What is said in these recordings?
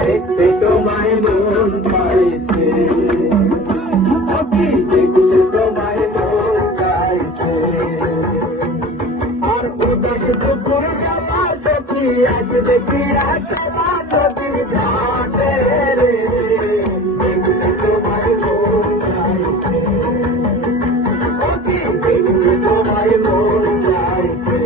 দেখতে তোমায় মন চাইছে, দেখতে তোমায় মন চাইছে। আর উদাস দুপুর বেলা সখী আসবে কি আসবা নদীর ঘাটে রে, দেখতে তোমায় মন চাইছে, দেখতে তোমায় মন চাইছে।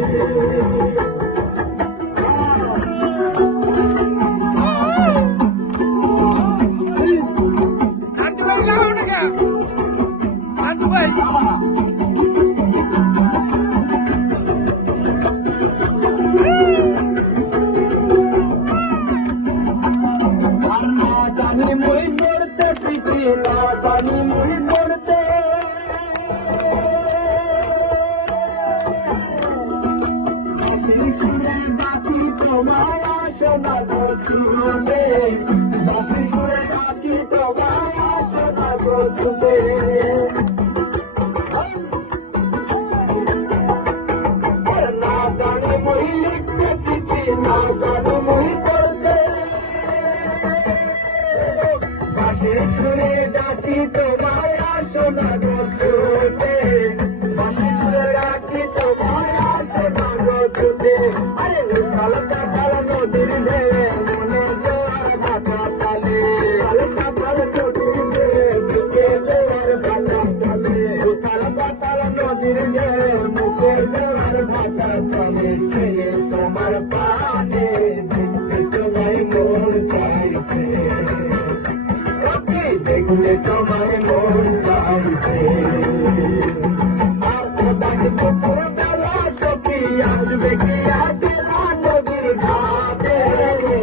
জানি মুই করতে পিছি না জানি মুই করতে, সুরে বাকি তোমায় আসনা গোছুতে, বাসি সুরে বাকি তোমায় আসনা গোছুতে। না জানি মুই লিখতে পিছি না জানি মুই করতে, বাসি সুরে ডাকি তোমায় আসনা গোছুতে, বাসি সুরে ডাকি তোমায় আসনা গোছুতে। আরে কালকা কাল নদীর ঢেলে মনে জোয়ার ভাটা চালে, কালকা কাল নদীর ঢেলে বুকে জোয়ার ভাটা চালে, কালকা কাল নদীর ঢেলে বুকে জোয়ার ভাটা চালে। সে তোমার পানে দেখতে তোমায় মন চাইছে, দেখতে তোমায় মন চাইছে। আর উদাস দুপুর বেলা সখী আসবে কি আসবা নদীর ঘাটে রে,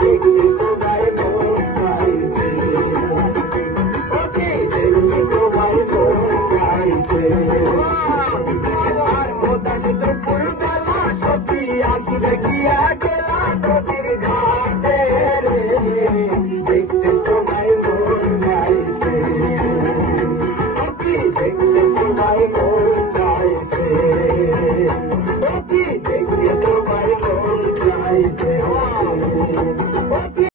দেখতে তোমায় মন চাইছে, দেখতে তোমায় মন চাইছে। আর উদাস দুপুর বেলা সখী আসবে কি আসবা নদীর ঘাটে রে, দেখতে তোমায় মন চাইছে, দেখতে তোমায় মন